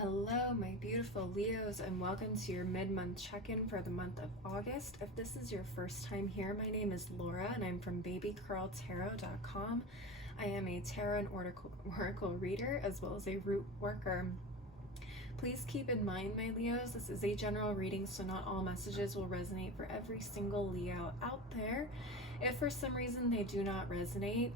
Hello, my beautiful Leos, and welcome to your mid-month check-in for the month of August. If this is your first time here, my name is Laura, and I'm from babycurltarot.com. I am a tarot and oracle reader, as well as a root worker. Please keep in mind, my Leos, this is a general reading, so not all messages will resonate for every single Leo out there. If for some reason they do not resonate,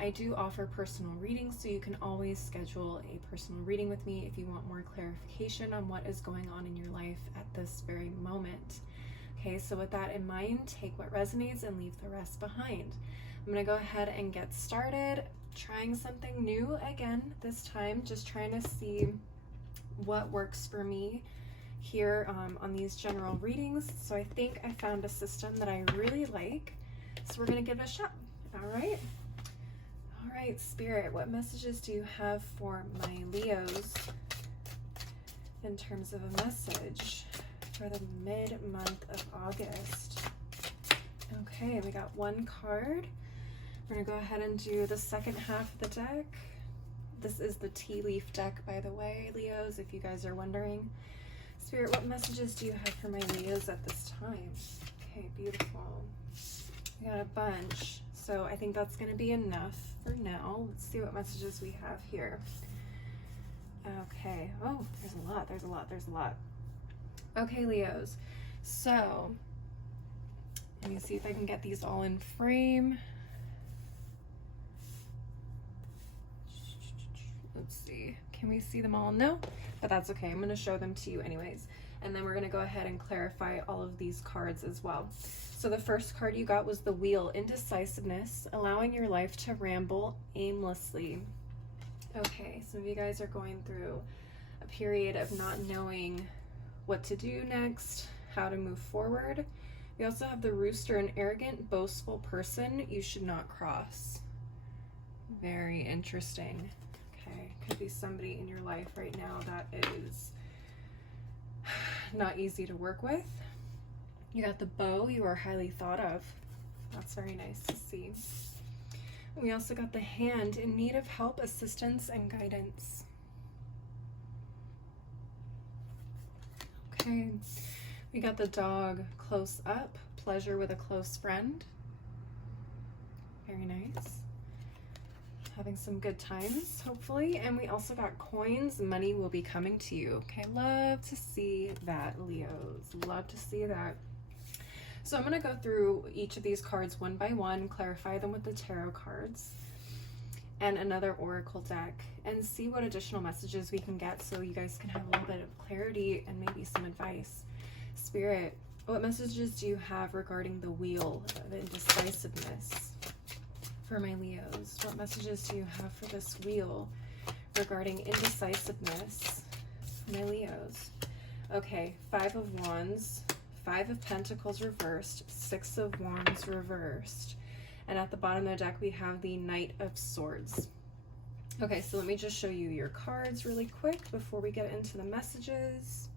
I do offer personal readings, so you can always schedule a personal reading with me if you want more clarification on what is going on in your life at this very moment. Okay, so with that in mind, take what resonates and leave the rest behind. I'm going to go ahead and get started, trying something new again this time, just trying to see what works for me here on these general readings. So I think I found a system that I really like, so we're going to give it a shot. All right. All right, Spirit, what messages do you have for my Leos in terms of a message for the mid-month of August? Okay, we got one card. We're going to go ahead and do the second half of the deck. This is the tea leaf deck, by the way, Leos, if you guys are wondering. Spirit, what messages do you have for my Leos at this time? Okay, beautiful. We got a bunch. So I think that's going to be enough for now. Let's see what messages we have here. Okay. Oh, there's a lot. Okay, Leos. So let me see if I can get these all in frame. Let's see. Can we see them all? No, but that's okay. I'm going to show them to you anyways. And then we're going to go ahead and clarify all of these cards as well. So the first card you got was the Wheel, Indecisiveness, allowing your life to ramble aimlessly. Okay, some of you guys are going through a period of not knowing what to do next, how to move forward. We also have the Rooster, an arrogant, boastful person you should not cross. Very interesting. Okay, could be somebody in your life right now that is not easy to work with. You got the Bow, you are highly thought of. That's very nice to see. We also got the Hand, in need of help, assistance, and guidance. Okay, we got the Dog, close up, pleasure with a close friend. Very nice. Having some good times, hopefully. And we also got Coins, money will be coming to you. Okay, love to see that, Leos. Love to see that. So I'm going to go through each of these cards one by one, clarify them with the tarot cards and another oracle deck, and see what additional messages we can get so you guys can have a little bit of clarity and maybe some advice. Spirit, what messages do you have regarding the Wheel of Indecisiveness for my Leos? What messages do you have for this Wheel regarding indecisiveness for my Leos? Okay, Five of Wands, Five of Pentacles reversed, Six of Wands reversed, and at the bottom of the deck we have the Knight of Swords. Okay, so let me just show you your cards really quick before we get into the messages.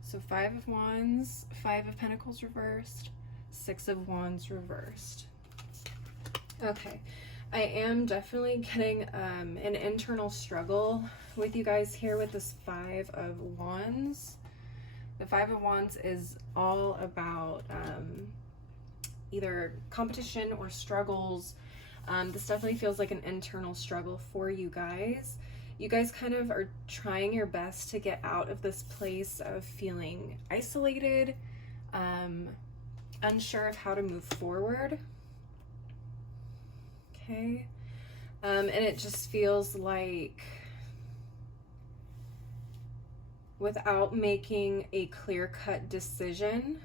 So Five of Wands, Five of Pentacles reversed, Six of Wands reversed. Okay, I am definitely getting an internal struggle with you guys here with this Five of Wands. The Five of Wands is all about either competition or struggles. This definitely feels like an internal struggle for you guys. You guys kind of are trying your best to get out of this place of feeling isolated, unsure of how to move forward. Okay, and it just feels like without making a clear-cut decision,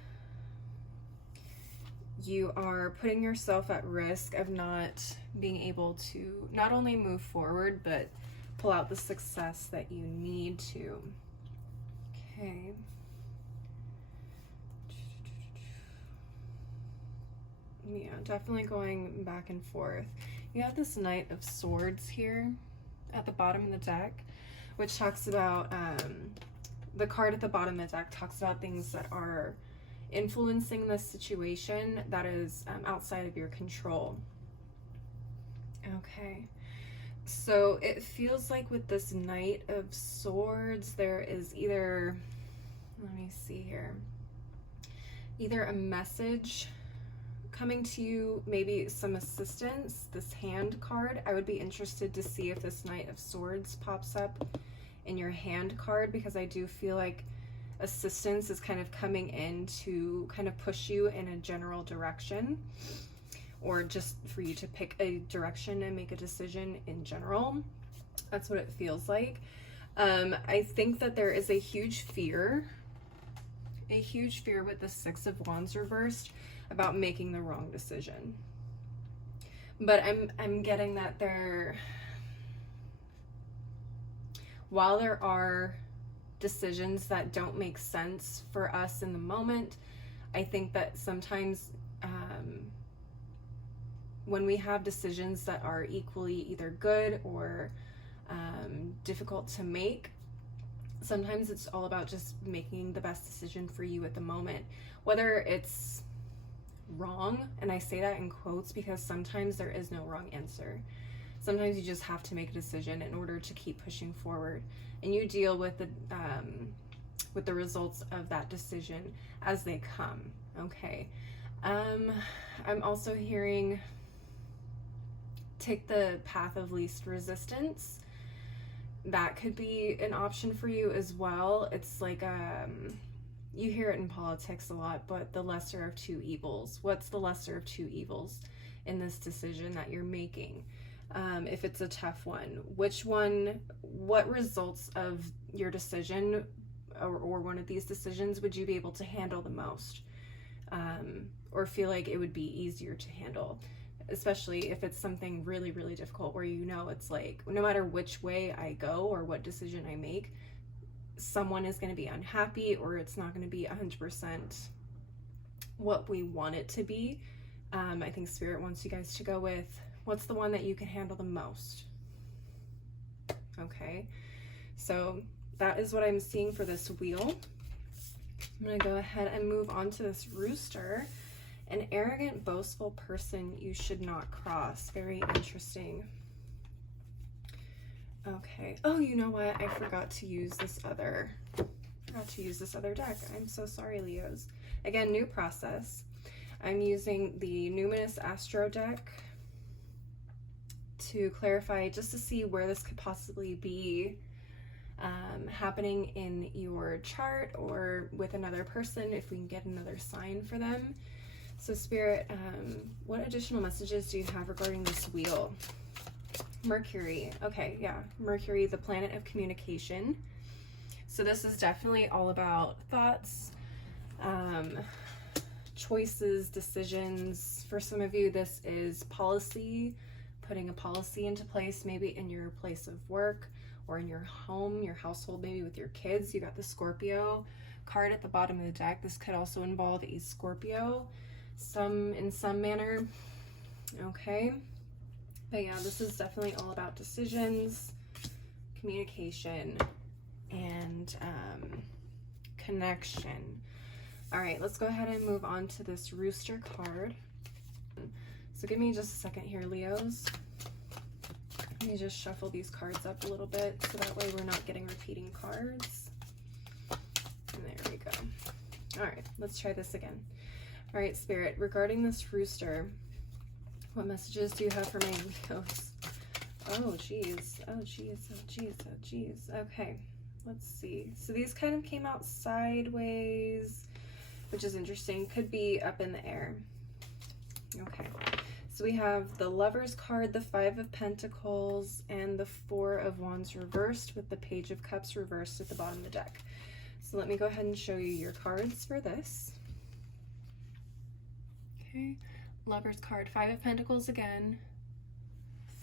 you are putting yourself at risk of not being able to not only move forward, but pull out the success that you need to. Okay. Yeah, definitely going back and forth. You have this Knight of Swords here at the bottom of the deck, which talks about, the card at the bottom of the deck talks about things that are influencing the situation that is outside of your control. Okay. So it feels like with this Knight of Swords, there is either, let me see here, either a message coming to you, maybe some assistance, this hand card. I would be interested to see if this Knight of Swords pops up in your hand card, because I do feel like assistance is kind of coming in to kind of push you in a general direction, or just for you to pick a direction and make a decision in general. That's what it feels like. I think that there is a huge fear with the Six of Wands reversed about making the wrong decision. But I'm getting that while there are decisions that don't make sense for us in the moment, I think that sometimes when we have decisions that are equally either good or difficult to make, sometimes it's all about just making the best decision for you at the moment, whether it's wrong. And I say that in quotes because sometimes there is no wrong answer. Sometimes you just have to make a decision in order to keep pushing forward, and you deal with the results of that decision as they come. Okay. I'm also hearing take the path of least resistance. That could be an option for you as well. It's like you hear it in politics a lot, but the lesser of two evils. What's the lesser of two evils in this decision that you're making? If it's a tough one, what results of your decision or one of these decisions would you be able to handle the most? Or feel like it would be easier to handle, especially if it's something really, really difficult where you know it's like, no matter which way I go or what decision I make, someone is going to be unhappy, or it's not going to be 100% what we want it to be. I think Spirit wants you guys to go with, what's the one that you can handle the most? Okay, so that is what I'm seeing for this wheel. I'm going to go ahead and move on to this rooster. An arrogant, boastful person you should not cross. Very interesting. Okay. Oh, you know what? I forgot to use this other deck. I'm so sorry, Leos. Again, new process. I'm using the Numinous Astro deck to clarify, just to see where this could possibly be happening in your chart or with another person, if we can get another sign for them. So Spirit, what additional messages do you have regarding this wheel? Mercury. Okay, yeah. Mercury, the planet of communication. So this is definitely all about thoughts, choices, decisions. For some of you, this is policy, putting a policy into place, maybe in your place of work or in your home, your household, maybe with your kids. You got the Scorpio card at the bottom of the deck. This could also involve a Scorpio, in some manner. Okay. But yeah, this is definitely all about decisions, communication, and connection. All right, let's go ahead and move on to this rooster card. So give me just a second here, Leos. Let me just shuffle these cards up a little bit so that way we're not getting repeating cards. And there we go. All right, let's try this again. All right, Spirit, regarding this rooster, what messages do you have for my Leos? Oh, geez. Oh, geez. Oh, geez. Oh, geez. Okay, let's see. So these kind of came out sideways, which is interesting. Could be up in the air. Okay. So we have the Lover's card, the Five of Pentacles, and the Four of Wands reversed, with the Page of Cups reversed at the bottom of the deck. So let me go ahead and show you your cards for this. Okay. Lover's card, Five of Pentacles again,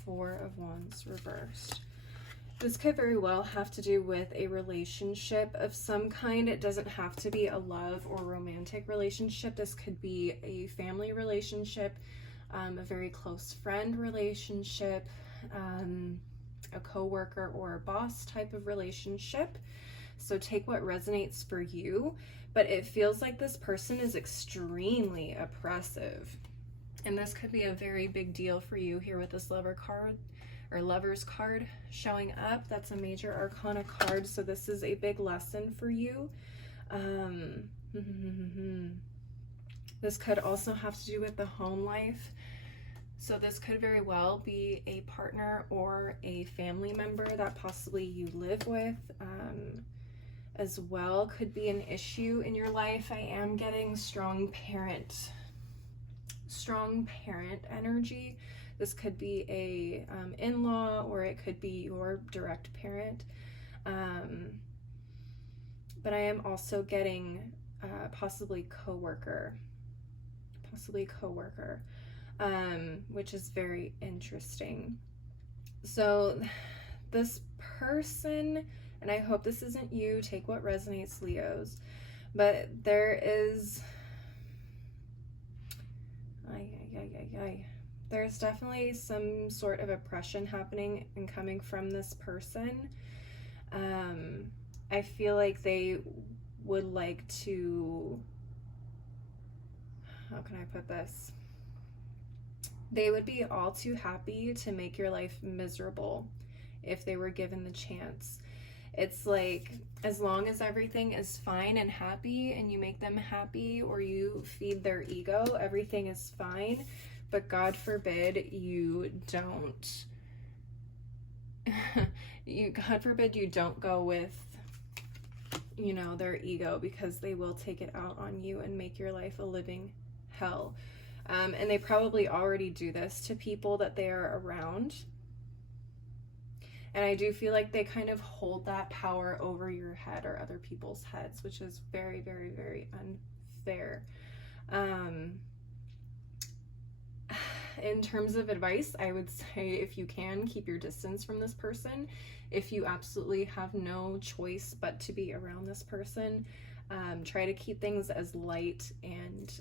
Four of Wands reversed. This could very well have to do with a relationship of some kind. It doesn't have to be a love or romantic relationship. This could be a family relationship, a very close friend relationship, a coworker or a boss type of relationship. So take what resonates for you, but it feels like this person is extremely oppressive. And this could be a very big deal for you here with this Lover card or Lover's card showing up. That's a major arcana card, so this is a big lesson for you. This could also have to do with the home life. So this could very well be a partner or a family member that possibly you live with as well. Could be an issue in your life. I am getting strong parent energy. This could be a in-law, or it could be your direct parent. But I am also getting possibly coworker, which is very interesting. So this person, and I hope this isn't you, take what resonates, Leos, but there is, there's definitely some sort of oppression happening and coming from this person. I feel like they would like to, how can I put this? They would be all too happy to make your life miserable if they were given the chance. It's like, as long as everything is fine and happy and you make them happy or you feed their ego, everything is fine. But God forbid you don't, God forbid you don't go with, you know, their ego, because they will take it out on you and make your life a living hell. And they probably already do this to people that they are around. And I do feel like they kind of hold that power over your head or other people's heads, which is very, very, very unfair. In terms of advice, I would say, if you can, keep your distance from this person. If you absolutely have no choice but to be around this person, try to keep things as light and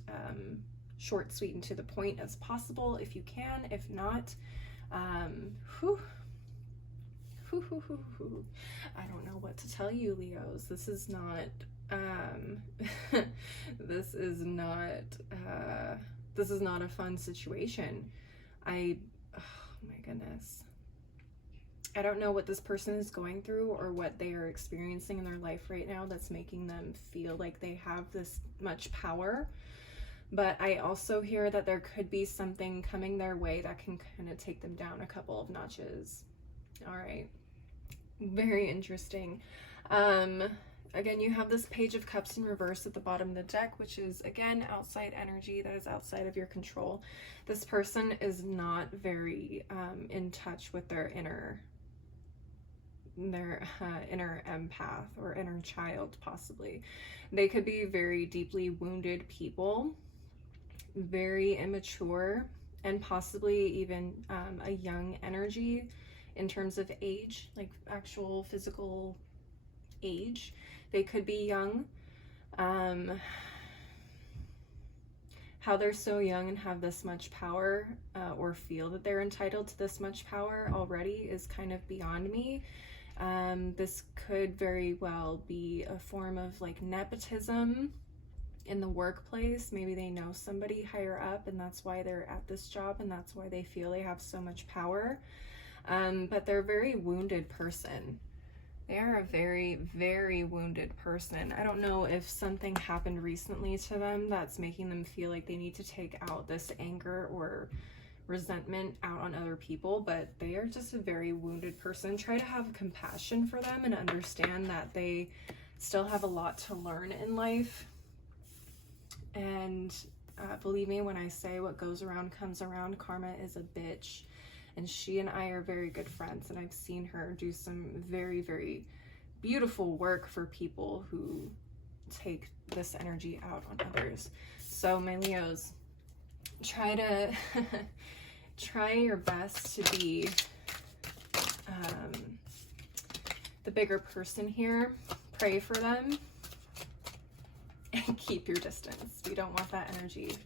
short, sweet, and to the point as possible if you can. If not, I don't know what to tell you, Leos. This is not this is not a fun situation. Oh my goodness. I don't know what this person is going through or what they are experiencing in their life right now that's making them feel like they have this much power. But I also hear that there could be something coming their way that can kind of take them down a couple of notches. All right. Very interesting. Again, you have this Page of Cups in reverse at the bottom of the deck, which is, again, outside energy that is outside of your control. This person is not very in touch with their inner empath or inner child, possibly. They could be very deeply wounded people, very immature, and possibly even a young energy in terms of age, like actual physical age. They could be young. How they're so young and have this much power, or feel that they're entitled to this much power already, is kind of beyond me. This could very well be a form of like nepotism in the workplace. Maybe they know somebody higher up and that's why they're at this job and that's why they feel they have so much power. But they're a very wounded person. They are a very, very wounded person. I don't know if something happened recently to them that's making them feel like they need to take out this anger or resentment out on other people, but they are just a very wounded person. Try to have compassion for them and understand that they still have a lot to learn in life. And believe me when I say what goes around comes around. Karma is a bitch. And she and I are very good friends, and I've seen her do some very, very beautiful work for people who take this energy out on others. So my Leos, try your best to be the bigger person here. Pray for them and keep your distance. We don't want that energy.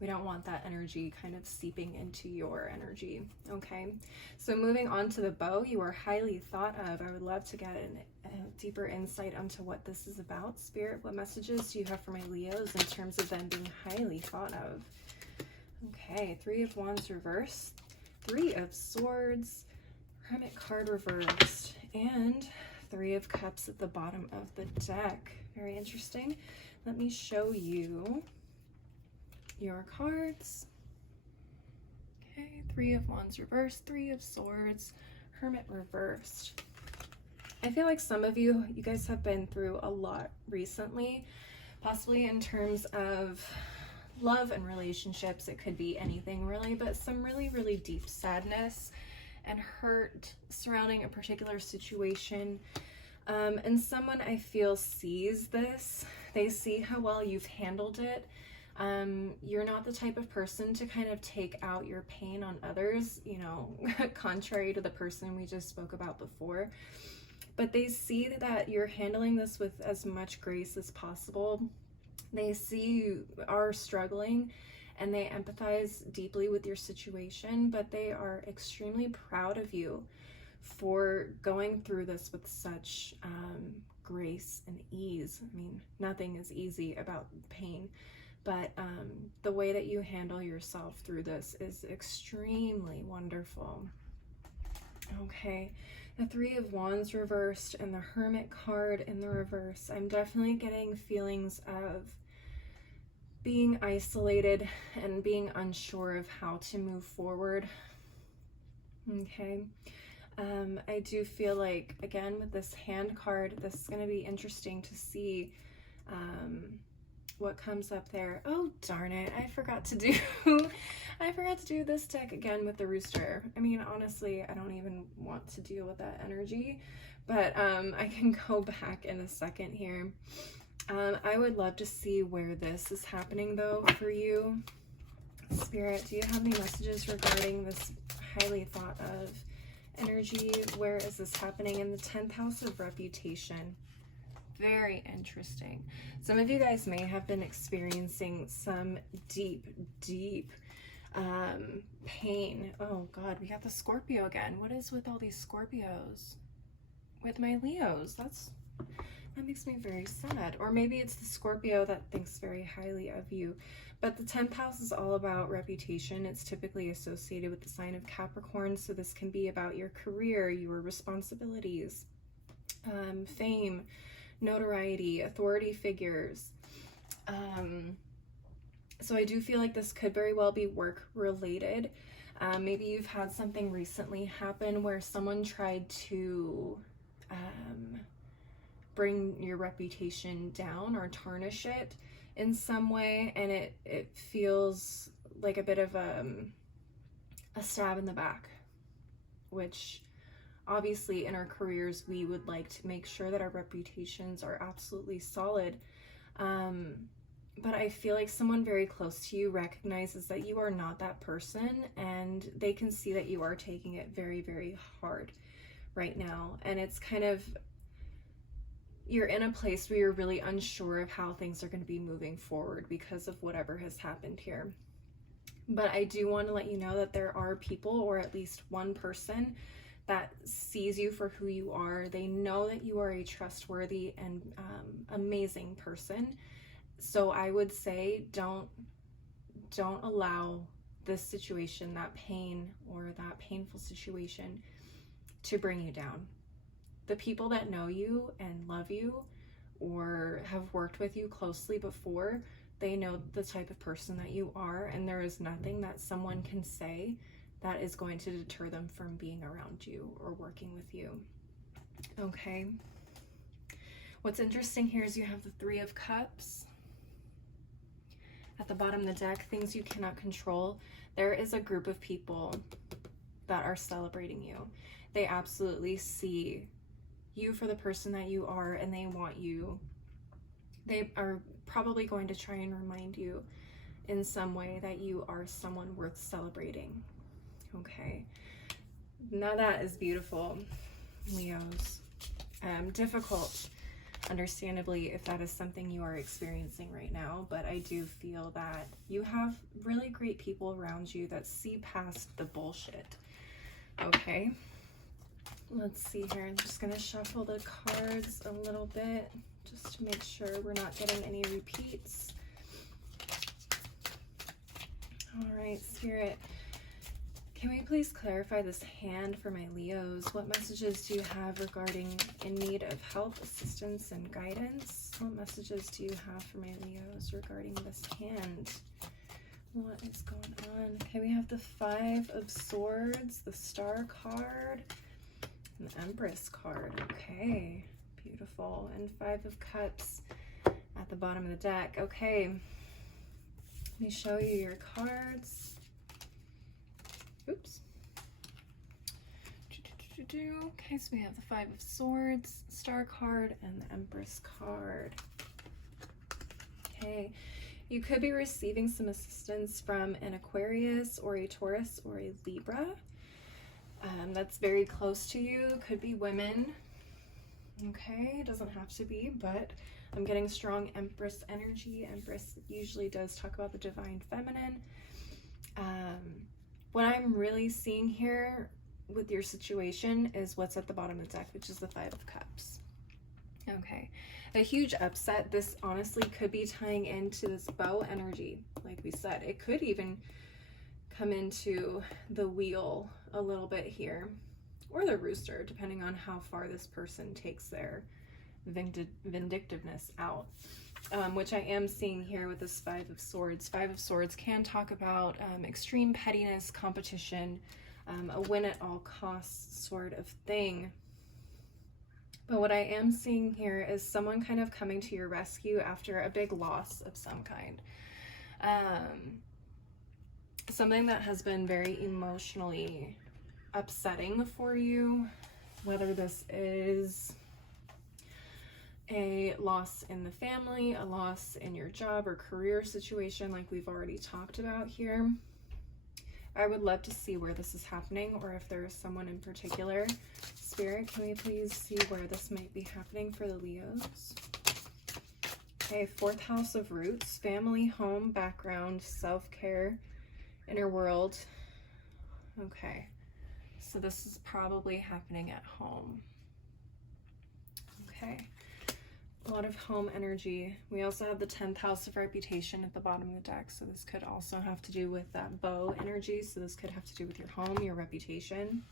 We don't want that energy kind of seeping into your energy, okay? So moving on to the bow, you are highly thought of. I would love to get a deeper insight onto what this is about. Spirit, what messages do you have for my Leos in terms of them being highly thought of? Okay, Three of Wands reverse. Three of Swords, Hermit card reversed, and Three of Cups at the bottom of the deck. Very interesting. Let me show you your cards. Okay, Three of Wands reversed, Three of Swords, Hermit reversed. I feel like some of you guys have been through a lot recently, possibly in terms of love and relationships. It could be anything really, but some really, really deep sadness and hurt surrounding a particular situation. And someone I feel sees this. They see how well you've handled it. You're not the type of person to kind of take out your pain on others, you know, contrary to the person we just spoke about before. But they see that you're handling this with as much grace as possible. They see you are struggling and they empathize deeply with your situation, but they are extremely proud of you for going through this with such grace and ease. I mean, nothing is easy about pain, but the way that you handle yourself through this is extremely wonderful. Okay, the Three of Wands reversed and the Hermit card in the reverse. I'm definitely getting feelings of being isolated and being unsure of how to move forward. Okay, I do feel like, again, with this hand card, this is going to be interesting to see what comes up there. Oh, darn it. I forgot to do this deck again with the rooster. I mean, honestly, I don't even want to deal with that energy, but I can go back in a second here. I would love to see where this is happening though for you. Spirit, do you have any messages regarding this highly thought of energy? Where is this happening? In the 10th house of reputation. Very interesting. Some of you guys may have been experiencing some deep pain. Oh God, we got the Scorpio again. What is with all these Scorpios? With my Leos, that makes me very sad. Or maybe it's the Scorpio that thinks very highly of you. But the 10th house is all about reputation. It's typically associated with the sign of Capricorn. So this can be about your career, your responsibilities, fame, notoriety, authority figures. So I do feel like this could very well be work related. Maybe you've had something recently happen where someone tried to bring your reputation down or tarnish it in some way, and it feels like a bit of a stab in the back, which obviously in our careers we would like to make sure that our reputations are absolutely solid, but I feel like someone very close to you recognizes that you are not that person, and they can see that you are taking it very, very hard right now, and it's kind of, you're in a place where you're really unsure of how things are going to be moving forward because of whatever has happened here. But I do want to let you know that there are people, or at least one person, that sees you for who you are. They know that you are a trustworthy and amazing person. So I would say don't allow this situation, that pain or that painful situation, to bring you down. The people that know you and love you or have worked with you closely before, they know the type of person that you are, and there is nothing that someone can say that is going to deter them from being around you or working with you. Okay. What's interesting here is you have the Three of Cups. At the bottom of the deck, things you cannot control. There is a group of people that are celebrating you. They absolutely see you for the person that you are, and they want you. They are probably going to try and remind you in some way that you are someone worth celebrating. Okay, now that is beautiful, Leos. Difficult, understandably, if that is something you are experiencing right now, but I do feel that you have really great people around you that see past the bullshit. Okay, let's see here. I'm just going to shuffle the cards a little bit just to make sure we're not getting any repeats. All right, Spirit, Can we please clarify this hand for my Leos? What messages do you have regarding in need of help, assistance, and guidance? What messages do you have for my Leos regarding this hand? What is going on? Okay, we have the Five of Swords, the Star card, and the Empress card. Okay, beautiful. And Five of Cups at the bottom of the deck. Okay, let me show you your cards. Oops. Okay, so we have the Five of Swords, Star card, and the Empress card. Okay, you could be receiving some assistance from an Aquarius or a Taurus or a Libra. That's very close to you. Could be women. Okay, it doesn't have to be, but I'm getting strong Empress energy. Empress usually does talk about the divine feminine. What I'm really seeing here with your situation is what's at the bottom of the deck, which is the Five of Cups. Okay, a huge upset. This honestly could be tying into this bow energy. Like we said, it could even come into the wheel a little bit here, or the rooster, depending on how far this person takes their vindictiveness out. Which I am seeing here with this Five of Swords. Five of Swords can talk about extreme pettiness, competition, a win at all costs sort of thing. But what I am seeing here is someone kind of coming to your rescue after a big loss of some kind. Something that has been very emotionally upsetting for you, whether this is a loss in the family, a loss in your job or career situation like we've already talked about here. I would love to see where this is happening, or if there is someone in particular. Spirit, can we please see where this might be happening for the Leos? Okay, 4th house of roots, family, home, background, self-care, inner world. Okay, so this is probably happening at home. Okay. A lot of home energy. We also have the 10th house of reputation at the bottom of the deck, so this could also have to do with that bow energy. So this could have to do with your home, your reputation.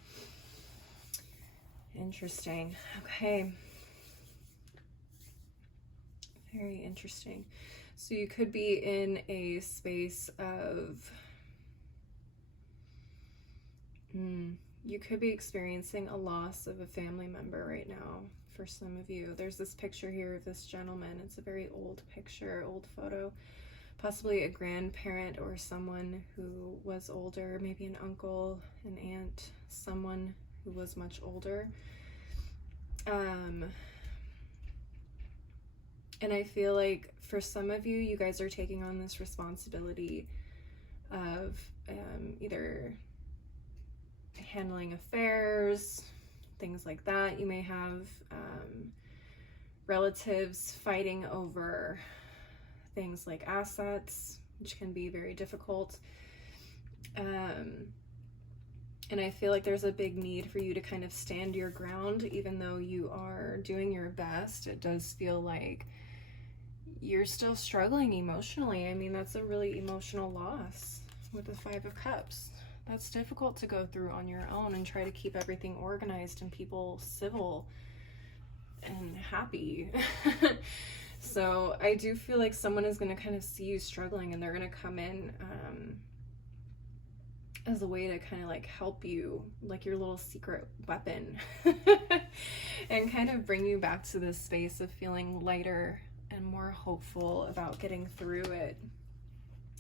Interesting. Okay. Very interesting. So you could be in a space of you could be experiencing a loss of a family member right now. For some of you, there's this picture here of this gentleman. It's a very old picture, old photo, possibly a grandparent or someone who was older, maybe an uncle, an aunt, someone who was much older. And I feel like for some of you, you guys are taking on this responsibility of either handling affairs, things like that. You may have relatives fighting over things like assets, which can be very difficult. And I feel like there's a big need for you to kind of stand your ground, even though you are doing your best. It does feel like you're still struggling emotionally. I mean, that's a really emotional loss with the Five of Cups. That's difficult to go through on your own and try to keep everything organized and people civil and happy. So I do feel like someone is going to kind of see you struggling, and they're going to come in as a way to kind of like help you, like your little secret weapon, and kind of bring you back to this space of feeling lighter and more hopeful about getting through it.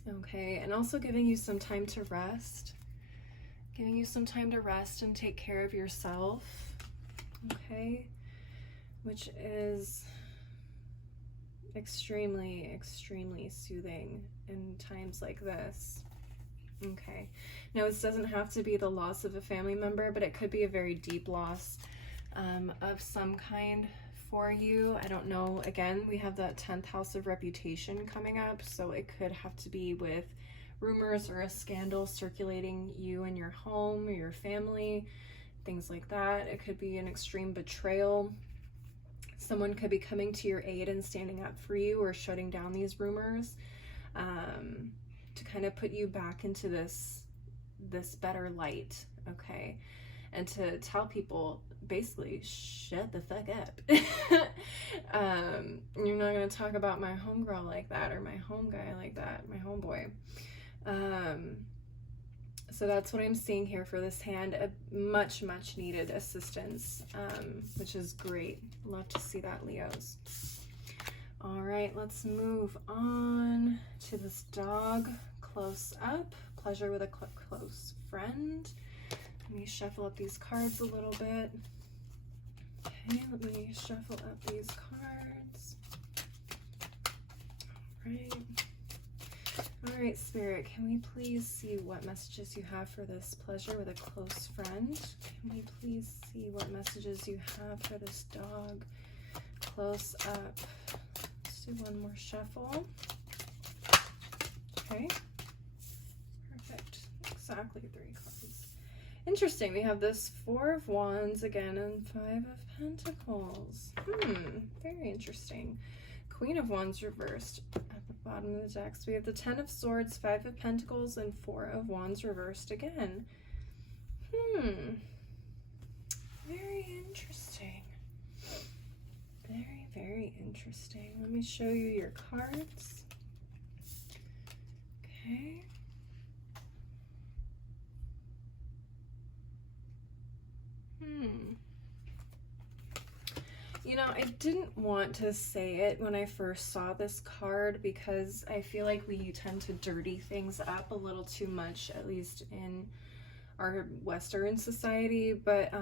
Okay, and also giving you some time to rest. Giving you some time to rest and take care of yourself, okay? Which is extremely, extremely soothing in times like this. Okay, now this doesn't have to be the loss of a family member, but it could be a very deep loss of some kind for you. I don't know. Again, we have that 10th house of reputation coming up, so it could have to be with rumors or a scandal circulating you and your home or your family, things like that. It could be an extreme betrayal. Someone could be coming to your aid and standing up for you, or shutting down these rumors to kind of put you back into this this better light, okay? And to tell people, basically, shut the fuck up. You're not going to talk about my homegirl like that, or my home guy like that, my homeboy. So that's what I'm seeing here for this hand, a much needed assistance, which is great. Love to see that, Leos. All right, let's move on to this dog close up. Pleasure with a close friend. Let me shuffle up these cards a little bit. Okay, let me shuffle up these cards. All right. All right, Spirit, can we please see what messages you have for this pleasure with a close friend? Can we please see what messages you have for this dog close up? Let's do one more shuffle. Okay. Perfect. Exactly 3 cards. Interesting. We have this 4 of Wands again and 5 of Pentacles. Very interesting. Queen of Wands reversed at the bottom of the deck. So we have the 10 of Swords, 5 of Pentacles, and 4 of Wands reversed again. Very interesting. Very interesting. Let me show you your cards. Okay. You know, I didn't want to say it when I first saw this card because I feel like we tend to dirty things up a little too much, at least in our Western society, but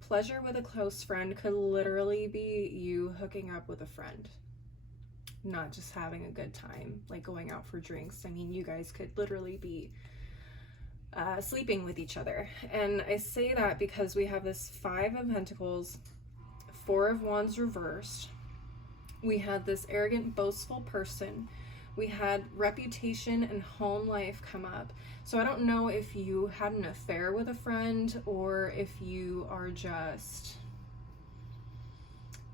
pleasure with a close friend could literally be you hooking up with a friend, not just having a good time, like going out for drinks. I mean, you guys could literally be sleeping with each other. And I say that because we have this 5 of Pentacles, 4 of Wands reversed. We had this arrogant, boastful person. We had reputation and home life come up. So I don't know if you had an affair with a friend or if you are just,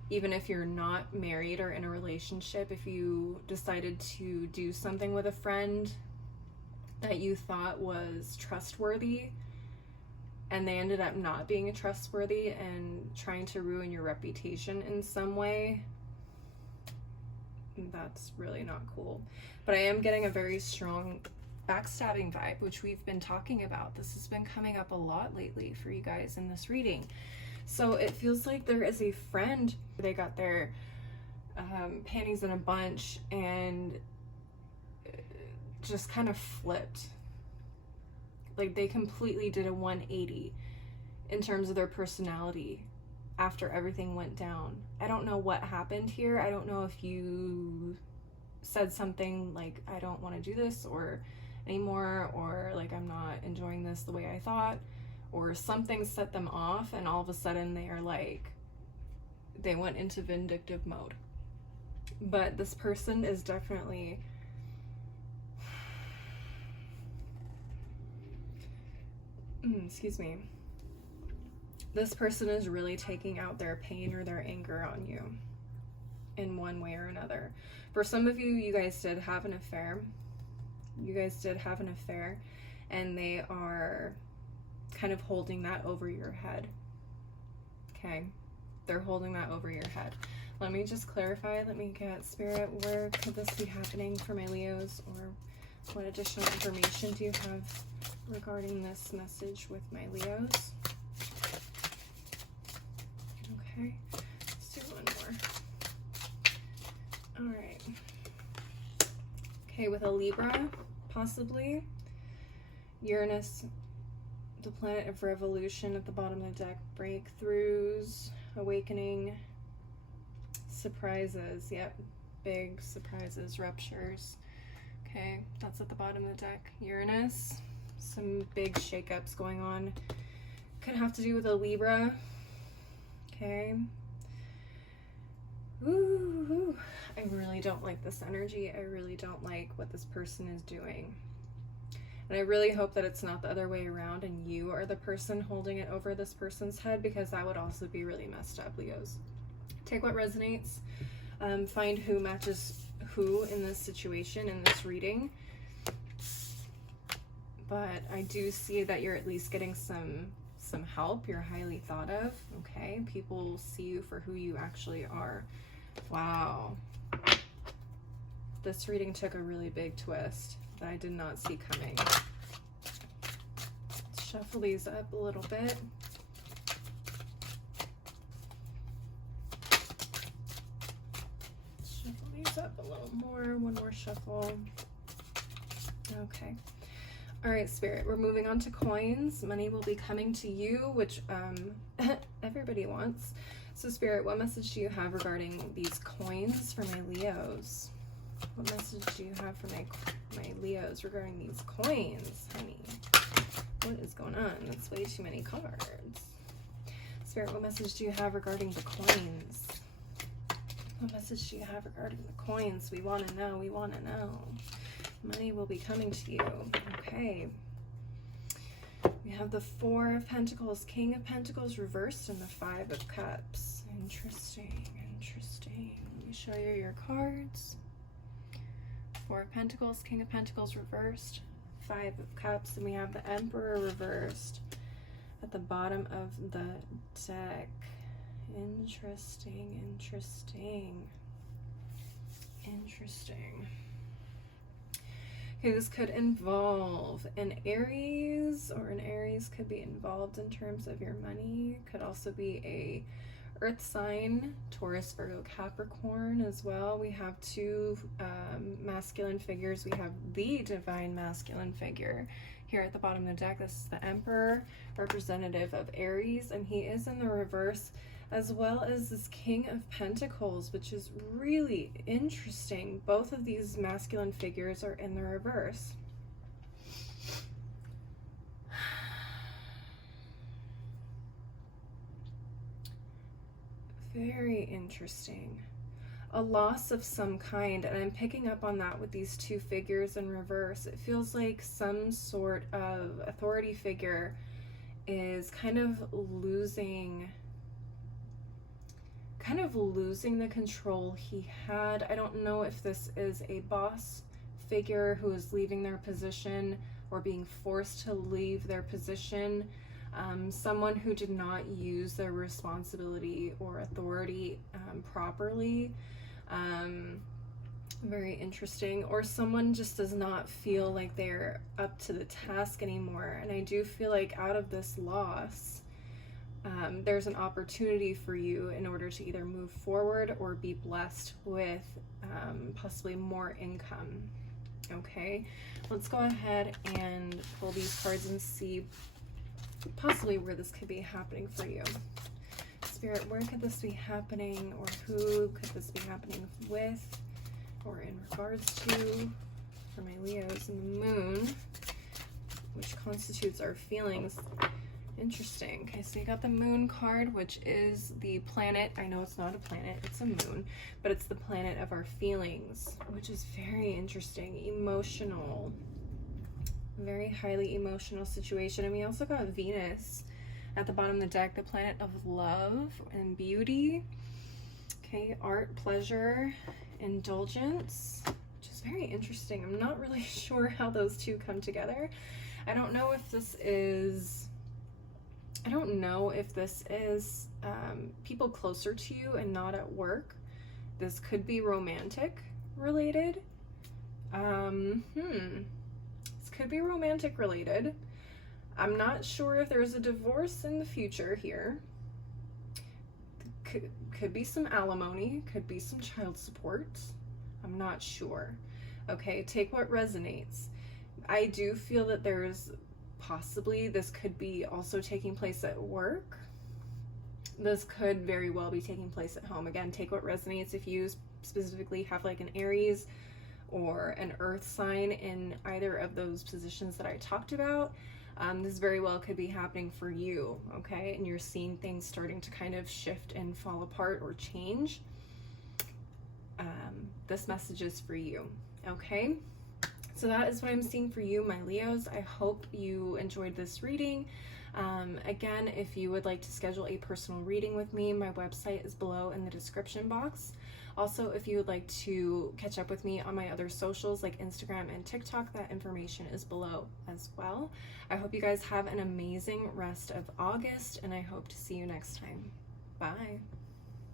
even if you're not married or in a relationship, if you decided to do something with a friend that you thought was trustworthy and they ended up not being trustworthy and trying to ruin your reputation in some way, that's really not cool. But I am getting a very strong backstabbing vibe, which we've been talking about. This has been coming up a lot lately for you guys in this reading. So it feels like there is a friend, they got their panties in a bunch and just kind of flipped. Like they completely did a 180 in terms of their personality after everything went down. I don't know what happened here. I don't know if you said something like, I don't want to do this or anymore, or like, I'm not enjoying this the way I thought, or something set them off and all of a sudden they are like, they went into vindictive mode. But this person is definitely excuse me, this person is really taking out their pain or their anger on you in one way or another. For some of you, you guys did have an affair. And they are kind of holding that over your head. Okay, they're holding that over your head. Let me just clarify. Let me get Spirit, where could this be happening for my Leos, or what additional information do you have regarding this message with my Leos? Okay, let's do one more. All right. Okay, with a Libra, possibly. Uranus, the planet of revolution at the bottom of the deck. Breakthroughs, awakening, surprises. Yep, big surprises, ruptures. Okay, that's at the bottom of the deck. Uranus, some big shakeups going on. Could have to do with a Libra. Okay. Ooh, I really don't like this energy. I really don't like what this person is doing. And I really hope that it's not the other way around and you are the person holding it over this person's head, because that would also be really messed up, Leos. Take what resonates. Find who matches who in this situation, in this reading. but I do see that you're at least getting some help. You're highly thought of, okay? People see you for who you actually are. Wow. This reading took a really big twist that I did not see coming. Let's shuffle these up a little bit. Shuffle these up a little more. One more shuffle. Okay. All right, Spirit, we're moving on to coins. Money will be coming to you, which everybody wants. So, Spirit, what message do you have regarding these coins for my Leos? What message do you have for my Leos regarding these coins, honey? What is going on? That's way too many cards. Spirit, what message do you have regarding the coins? What message do you have regarding the coins? We want to know. We want to know. Money will be coming to you. Okay. We have the Four of Pentacles, King of Pentacles reversed, and the Five of Cups. Interesting, interesting. Let me show you your cards. Four of Pentacles, King of Pentacles reversed, Five of Cups, and we have the Emperor reversed at the bottom of the deck. Interesting, interesting, interesting. Okay, this could involve an Aries, or an Aries could be involved in terms of your money. Could also be a Earth sign, Taurus, Virgo, Capricorn as well. We have two masculine figures. We have the divine masculine figure here at the bottom of the deck. This is the Emperor, representative of Aries, and he is in the reverse, as well as this King of Pentacles, which is really interesting. Both of these masculine figures are in the reverse. Very interesting. A loss of some kind, and I'm picking up on that with these two figures in reverse. It feels like some sort of authority figure is kind of losing the control he had. I don't know if this is a boss figure who is leaving their position or being forced to leave their position. Someone who did not use their responsibility or authority properly. Very interesting. Or someone just does not feel like they're up to the task anymore. And I do feel like out of this loss, there's an opportunity for you in order to either move forward or be blessed with possibly more income. Okay, let's go ahead and pull these cards and see possibly where this could be happening for you. Spirit, where could this be happening, or who could this be happening with or in regards to for my Leos and the moon, which constitutes our feelings. Interesting. Okay, so you got the moon card, which is the planet. I know it's not a planet, it's a moon, but it's the planet of our feelings, which is very interesting. Emotional. Very highly emotional situation. And we also got Venus at the bottom of the deck, the planet of love and beauty. Okay, art, pleasure, indulgence, which is very interesting. I'm not really sure how those two come together. I don't know if this is people closer to you and not at work. This could be romantic related. This could be romantic related. I'm not sure if there's a divorce in the future here. Could be some alimony, could be some child support. I'm not sure. Okay, take what resonates. I do feel that there's possibly, this could be also taking place at work. This could very well be taking place at home. Again, take what resonates. If you specifically have like an Aries or an earth sign in either of those positions that I talked about, this very well could be happening for you, okay? And you're seeing things starting to kind of shift and fall apart or change. This message is for you, okay? So that is what I'm seeing for you, my Leos. I hope you enjoyed this reading. Again, if you would like to schedule a personal reading with me, my website is below in the description box. Also, if you would like to catch up with me on my other socials like Instagram and TikTok, that information is below as well. I hope you guys have an amazing rest of August, and I hope to see you next time. Bye.